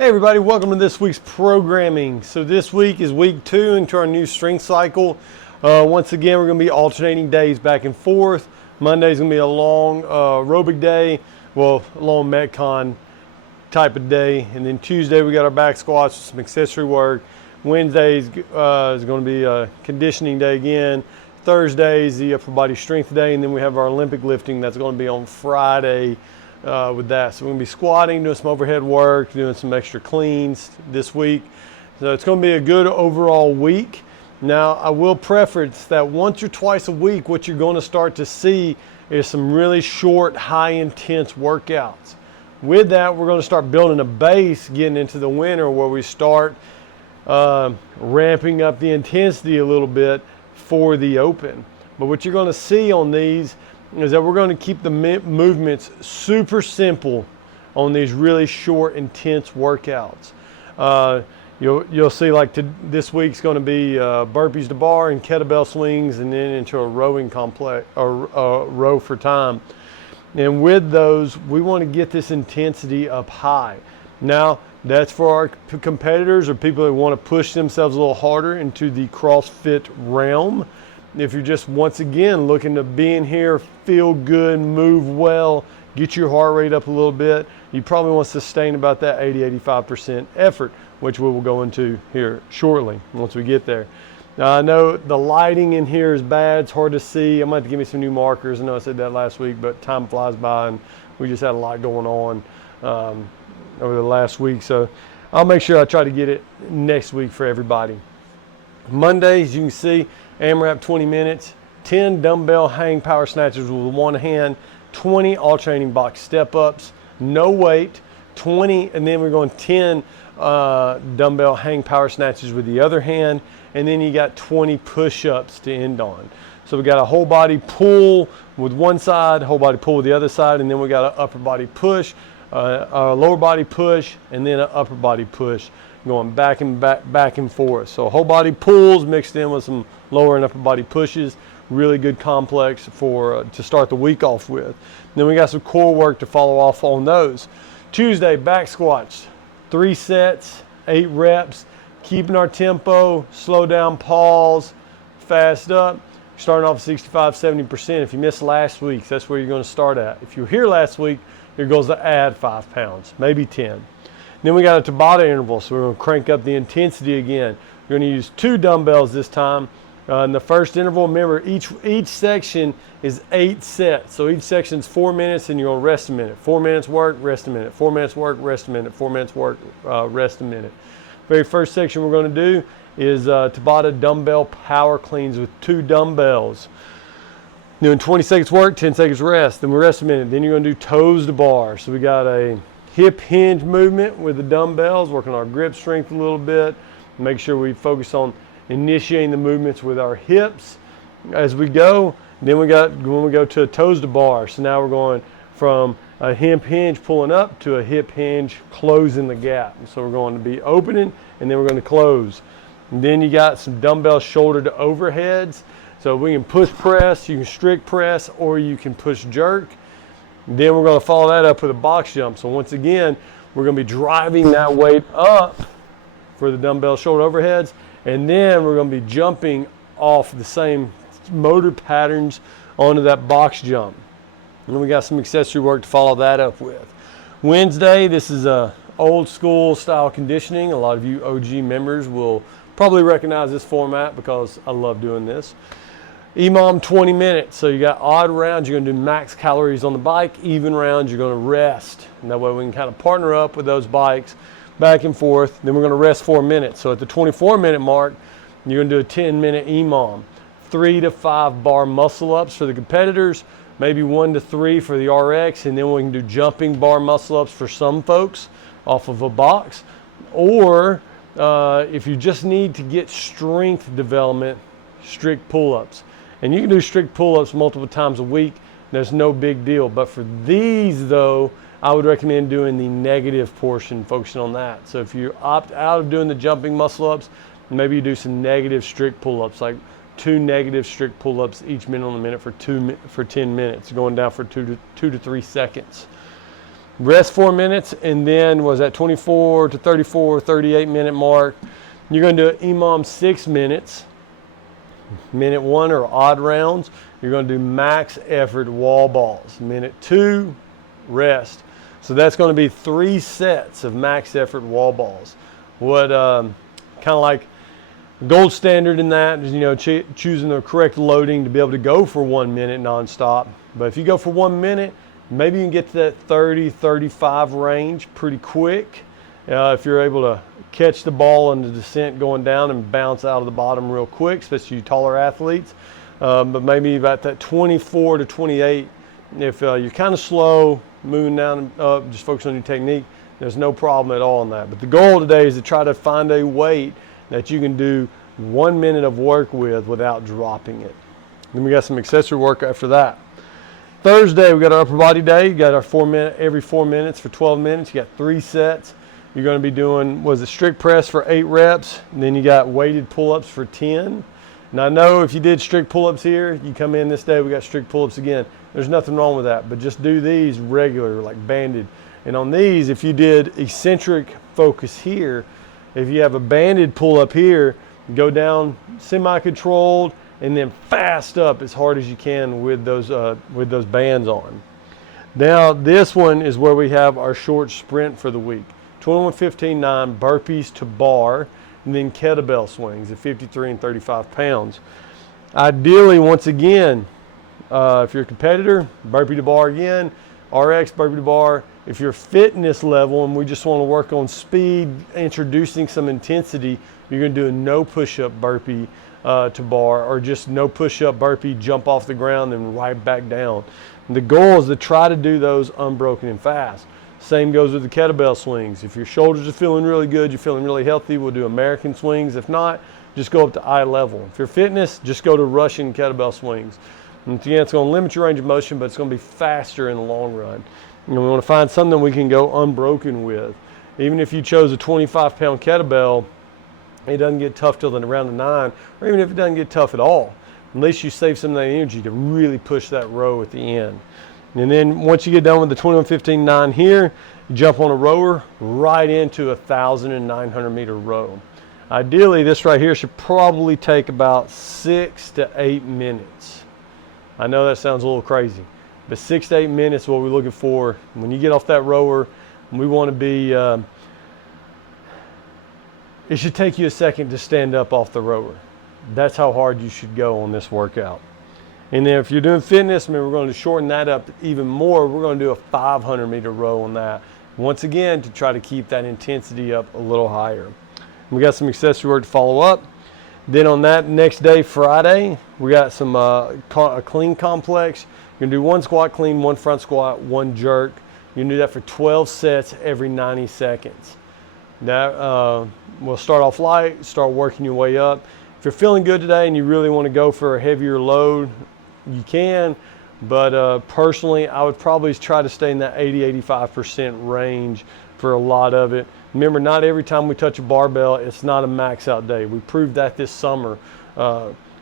Hey everybody, welcome to this week's programming. So this week is week 2 into our new strength cycle. Once again, we're going to be alternating days back and forth. Monday's going to be a long aerobic day, a long Metcon type of day. And then Tuesday we got our back squats with some accessory work. Wednesday is going to be a conditioning day again. Thursday is the upper body strength day. And then we have our Olympic lifting that's going to be on Friday. With that. So we're going to be squatting, doing some overhead work, doing some extra cleans this week. So it's going to be a good overall week. Now, I will preface that once or twice a week, what you're going to start to see is some really short, high intense workouts. With that, we're going to start building a base getting into the winter where we start ramping up the intensity a little bit for the open. But what you're going to see on these is that we're going to keep the movements super simple on these really short, intense workouts. You'll see like this week's going to be burpees to bar and kettlebell swings, and then into a rowing complex or row for time. And with those, we want to get this intensity up high. Now, that's for our competitors or people that want to push themselves a little harder into the CrossFit realm. If you're just, once again, looking to be in here, feel good, move well, get your heart rate up a little bit, you probably want to sustain about that 80-85% effort, which we will go into here shortly once we get there. Now, I know the lighting in here is bad. It's hard to see. I'm going to have to give me some new markers. I know I said that last week, but time flies by, and we just had a lot going on over the last week. So I'll make sure I try to get it next week for everybody. Monday, as you can see, AMRAP 20 minutes, 10 dumbbell hang power snatches with one hand, 20 alternating box step-ups, no weight, 20, and then we're going 10 dumbbell hang power snatches with the other hand, and then you got 20 push-ups to end on. So we got a whole body pull with one side, whole body pull with the other side, and then we got an upper body push, a lower body push, and then an upper body push, going back and forth. So whole body pulls mixed in with some lower and upper body pushes. Really good complex for to start the week off with. Then we got some core work to follow off on those. Tuesday, back squats, 3 sets, 8 reps, keeping our tempo, slow down, pause, fast up. Starting off 65-70%. If you missed last week, that's where you're going to start at. If you were here last week, your goal is to add 5 pounds, maybe 10. Then we got a Tabata interval, so we're going to crank up the intensity again. We're going to use 2 dumbbells this time. In the first interval, remember, each section is 8 sets. So each section is 4 minutes, and you're going to rest a minute. 4 minutes work, rest a minute. 4 minutes work, rest a minute. 4 minutes work, rest a minute. Very first section we're going to do is Tabata dumbbell power cleans with 2 dumbbells. Doing 20 seconds work, 10 seconds rest. Then we rest a minute. Then you're going to do toes to bar. So we got a hip hinge movement with the dumbbells, working our grip strength a little bit. Make sure we focus on initiating the movements with our hips as we go. Then when we go to a toes to bar. So now we're going from a hip hinge pulling up to a hip hinge closing the gap. So we're going to be opening, and then we're going to close. And then you got some dumbbell shoulder to overheads. So we can push press, you can strict press, or you can push jerk. Then we're going to follow that up with a box jump. So once again, we're going to be driving that weight up for the dumbbell shoulder overheads, and then we're going to be jumping off the same motor patterns onto that box jump. And then we got some accessory work to follow that up with. Wednesday, this is a old school style conditioning. A lot of you OG members will probably recognize this format because I love doing this. EMOM 20 minutes, so you got odd rounds, you're going to do max calories on the bike, even rounds you're going to rest. And that way we can kind of partner up with those bikes back and forth. Then we're going to rest 4 minutes. So at the 24-minute mark, you're going to do a 10-minute EMOM. 3 to 5 bar muscle ups for the competitors, maybe 1 to 3 for the RX, and then we can do jumping bar muscle ups for some folks off of a box. Or if you just need to get strength development, strict pull-ups. And you can do strict pull-ups multiple times a week. There's no big deal. But for these, though, I would recommend doing the negative portion, focusing on that. So if you opt out of doing the jumping muscle-ups, maybe you do some negative strict pull-ups, like 2 negative strict pull-ups each minute on the minute for 10 minutes, going down for 2 to 3 seconds. rest 4 minutes, and then was at 24 to 34, 38 minute mark, you're going to do EMOM 6 minutes. Minute 1 are odd rounds. You're going to do max effort wall balls. Minute 2, rest. So that's going to be 3 sets of max effort wall balls. What kind of like gold standard in that is, you know, choosing the correct loading to be able to go for 1 minute nonstop. But if you go for 1 minute, maybe you can get to that 30, 35 range pretty quick. If you're able to catch the ball on the descent going down and bounce out of the bottom real quick, especially you taller athletes. But maybe about that 24 to 28, if you're kind of slow, moving down and up, just focus on your technique, there's no problem at all in that. But the goal today is to try to find a weight that you can do 1 minute of work with without dropping it. Then we got some accessory work after that. Thursday, we got our upper body day. You got our every 4 minutes for 12 minutes. You got 3 sets. You're going to be doing, was it strict press for 8 reps, and then you got weighted pull-ups for 10. Now I know if you did strict pull-ups here, you come in this day, we got strict pull-ups again. There's nothing wrong with that, but just do these regular, like banded. And on these, if you did eccentric focus here, if you have a banded pull-up here, go down semi-controlled and then fast up as hard as you can with those bands on. Now this one is where we have our short sprint for the week. 21-15-9 burpees to bar, and then kettlebell swings at 53 and 35 pounds. Ideally, once again, if you're a competitor, burpee to bar again, RX, burpee to bar. If you're fitness level and we just want to work on speed, introducing some intensity, you're going to do a no push-up burpee to bar, or just no push-up burpee, jump off the ground and right back down. And the goal is to try to do those unbroken and fast. Same goes with the kettlebell swings. If your shoulders are feeling really good, you're feeling really healthy, we'll do American swings. If not, just go up to eye level. If you're fitness, just go to Russian kettlebell swings. And again, it's going to limit your range of motion, but it's going to be faster in the long run. And we want to find something we can go unbroken with. Even if you chose a 25-pound kettlebell, it doesn't get tough till the round of 9, or even if it doesn't get tough at all, at least you save some of that energy to really push that row at the end. And then once you get done with the 21-15-9 here, you jump on a rower right into a 1,900 meter row. Ideally, this right here should probably take about 6 to 8 minutes. I know that sounds a little crazy, but 6 to 8 minutes is what we're looking for. When you get off that rower, we want to be, it should take you a second to stand up off the rower. That's how hard you should go on this workout. And then if you're doing fitness, I mean, we're going to shorten that up even more. We're going to do a 500 meter row on that. Once again, to try to keep that intensity up a little higher. We got some accessory work to follow up. Then on that next day, Friday, we got some a clean complex. You're going to do 1 squat clean, 1 front squat, 1 jerk. You can do that for 12 sets every 90 seconds. That we'll start off light, start working your way up. If you're feeling good today and you really want to go for a heavier load, you can, but personally, I would probably try to stay in that 80-85% range for a lot of it. Remember, not every time we touch a barbell, it's not a max out day. We proved that this summer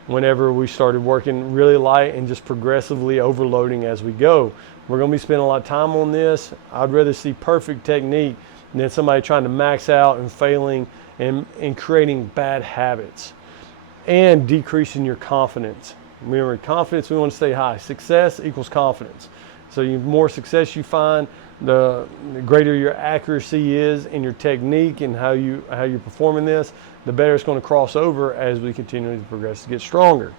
whenever we started working really light and just progressively overloading as we go. We're going to be spending a lot of time on this. I'd rather see perfect technique than somebody trying to max out and failing and creating bad habits and decreasing your confidence. Remember, confidence, we want to stay high. Success equals confidence. So the more success you find, the greater your accuracy is in your technique and how you're performing this, the better it's going to cross over as we continue to progress to get stronger.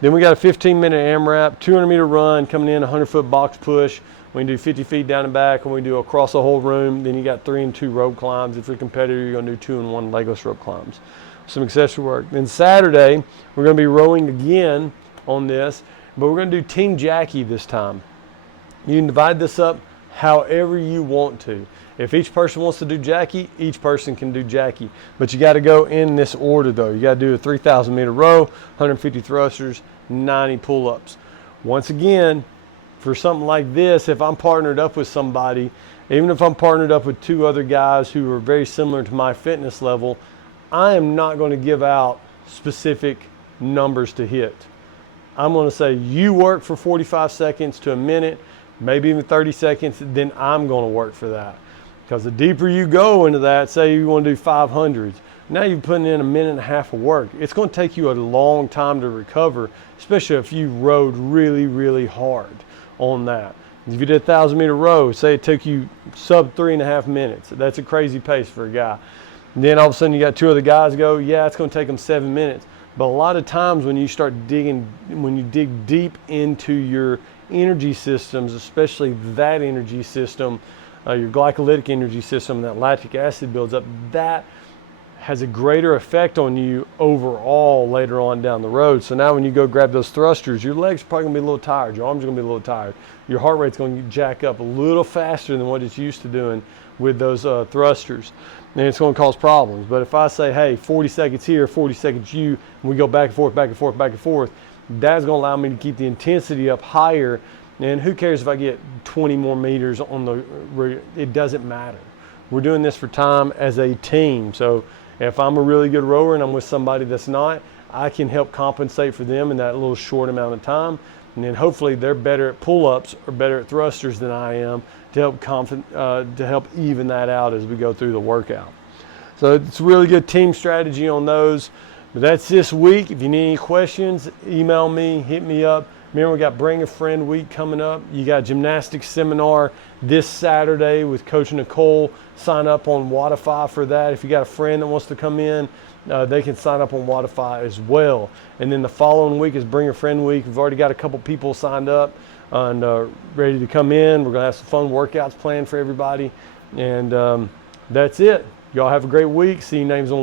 Then we got a 15-minute AMRAP, 200-meter run, coming in, 100-foot box push. We can do 50 feet down and back, and we do across the whole room. Then you got 3 and 2 rope climbs. If you're a competitor, you're going to do 2 and 1 legless rope climbs. Some accessory work. Then Saturday, we're going to be rowing again on this, but we're going to do Team Jackie this time. You can divide this up however you want to. If each person wants to do Jackie, each person can do Jackie. But you got to go in this order though. You got to do a 3,000 meter row, 150 thrusters, 90 pull-ups. Once again, for something like this, if I'm partnered up with somebody, even if I'm partnered up with 2 other guys who are very similar to my fitness level, I am not going to give out specific numbers to hit. I'm going to say, you work for 45 seconds to a minute, maybe even 30 seconds, then I'm going to work for that. Because the deeper you go into that, say you want to do 500s, now you're putting in a minute and a half of work. It's going to take you a long time to recover, especially if you rode really, really hard on that. If you did a 1,000-meter row, say it took you sub 3.5 minutes. That's a crazy pace for a guy. And then all of a sudden you got 2 other guys go, yeah, it's going to take them 7 minutes. But a lot of times when you start digging, when you dig deep into your energy systems, especially that energy system, your glycolytic energy system, that lactic acid builds up, that has a greater effect on you overall later on down the road. So now when you go grab those thrusters, your legs are probably gonna be a little tired, your arms are gonna be a little tired, your heart rate's gonna jack up a little faster than what it's used to doing with those thrusters, and it's gonna cause problems. But if I say, hey, 40 seconds here, 40 seconds you, and we go back and forth, back and forth, back and forth, that's gonna allow me to keep the intensity up higher. And who cares if I get 20 more meters on the, it doesn't matter. We're doing this for time as a team. So if I'm a really good rower and I'm with somebody that's not, I can help compensate for them in that little short amount of time. And then hopefully they're better at pull-ups or better at thrusters than I am to help even that out as we go through the workout. So it's a really good team strategy on those. But that's this week. If you need any questions, email me, hit me up. Remember, we got Bring a Friend Week coming up. You got gymnastics seminar this Saturday with Coach Nicole. Sign up on Wodify for that. If you got a friend that wants to come in, they can sign up on Wodify as well. And then the following week is Bring a Friend Week. We've already got a couple people signed up and ready to come in. We're going to have some fun workouts planned for everybody. And that's it. Y'all have a great week. See your names on